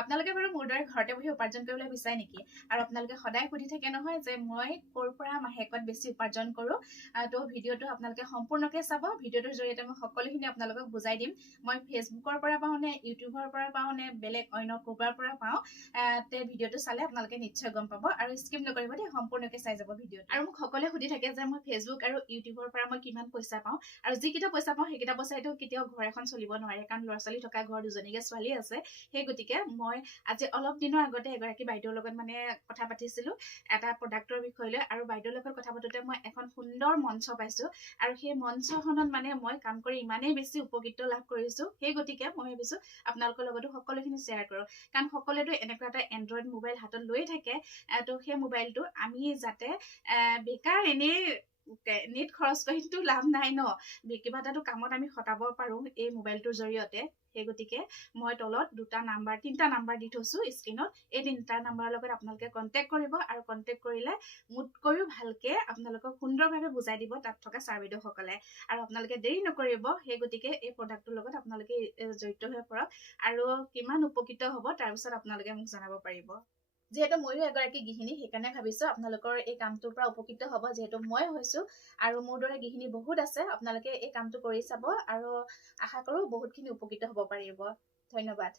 আপোনালোকে বাৰু মোৰ দৰে ঘৰতে বহি উপাৰ্জন কৰিবলৈ বিচাৰে নেকি? আৰু আপোনালোকে সদায় সুধি থাকে নহয় যে মই ক'ৰ পৰা মাহেকত বেছি উপাৰ্জন কৰোঁ। তো ভিডিঅ'টো আপোনালোকে সম্পূৰ্ণকৈ চাব। ভিডিঅ'টোৰ জৰিয়তে মই সকলোখিনি আপোনালোকক বুজাই দিম। মই ফেচবুকৰ পৰা পাওঁ নে ইউটিউবৰ পৰা পাওঁ নে বেলেগ অন্য ক'ৰবাৰ পৰা পাওঁ, তে ভিডিঅ'টো চালে আপোনালোকে নিশ্চয় গম পাব। আৰু স্কিপ নকৰিব দেই, সম্পূৰ্ণকৈ চাই যাব ভিডিঅ'টো। আৰু মোক সকলোৱে সুধি থাকে যে মই ফেচবুক আৰু ইউটিউবৰ পৰা মই কিমান পইচা পাওঁ। আৰু যিকেইটা পইচা পাওঁ সেইকেইটা পইচাইতো কেতিয়াও ঘৰ এখন চলিব নোৱাৰে, কাৰণ ল'ৰা ছোৱালী থকা ঘৰ দুজনীকে ছোৱালী আছে। সেই গতিকে মই আজি অলপ দিনৰ আগতে এগৰাকী বাইদেউৰ লগত মানে কথা পাতিছিলোঁ এটা প্ৰডাক্টৰ বিষয় লৈ। আৰু বাইদেউৰ লগত কথা পাতোতে মই এখন সুন্দৰ মঞ্চ পাইছোঁ। আৰু সেই মঞ্চখনত মানে মই কাম কৰি ইমানেই বেছি উপকৃত লাভ কৰিছোঁ। সেই গতিকে মই ভাবিছোঁ আপোনালোকৰ লগতো সকলোখিনি শ্বেয়াৰ কৰোঁ। কাৰণ সকলোৱেতো এনেকুৱা এটা এণ্ড্ৰইড মোবাইল হাতত লৈ থাকে। তো সেই মোবাইলটো আমি যাতে বেকাৰ এনেই নেট খৰচ কৰিতো লাভ নাই ন, কিবা এটাতো কামত আমি খটাব পাৰোঁ এই মোবাইলটোৰ জৰিয়তে। সেই গতিকে মই তলত তিনিটা নাম্বাৰ দি থৈছোঁ স্ক্ৰীনত। এই তিনিটা নাম্বাৰৰ লগত আপোনালোকে কণ্টেক্ট কৰিব। আৰু কণ্টেক্ট কৰিলে মোতকৈও ভালকে আপোনালোকক সুন্দৰভাৱে বুজাই দিব তাত থকা ছাৰ বাইদেউসকলে। আৰু আপোনালোকে দেৰি নকৰিব। সেই গতিকে এই প্ৰডাক্টটোৰ লগত আপোনালোকে জড়িত হৈ পৰক। আৰু কিমান উপকৃত হ'ব তাৰপিছত আপোনালোকে মোক জনাব পাৰিব। যিহেতু ময়ো এগৰাকী গৃহিণী, সেইকাৰণে ভাবিছোঁ আপোনালোকৰ এই কামটোৰ পৰা উপকৃত হ'ব। যিহেতু মই হৈছোঁ আৰু মোৰ দৰে গৃহিণী বহুত আছে, আপোনালোকে এই কামটো কৰি চাব আৰু আশা কৰোঁ বহুতখিনি উপকৃত হ'ব পাৰিব। ধন্যবাদ।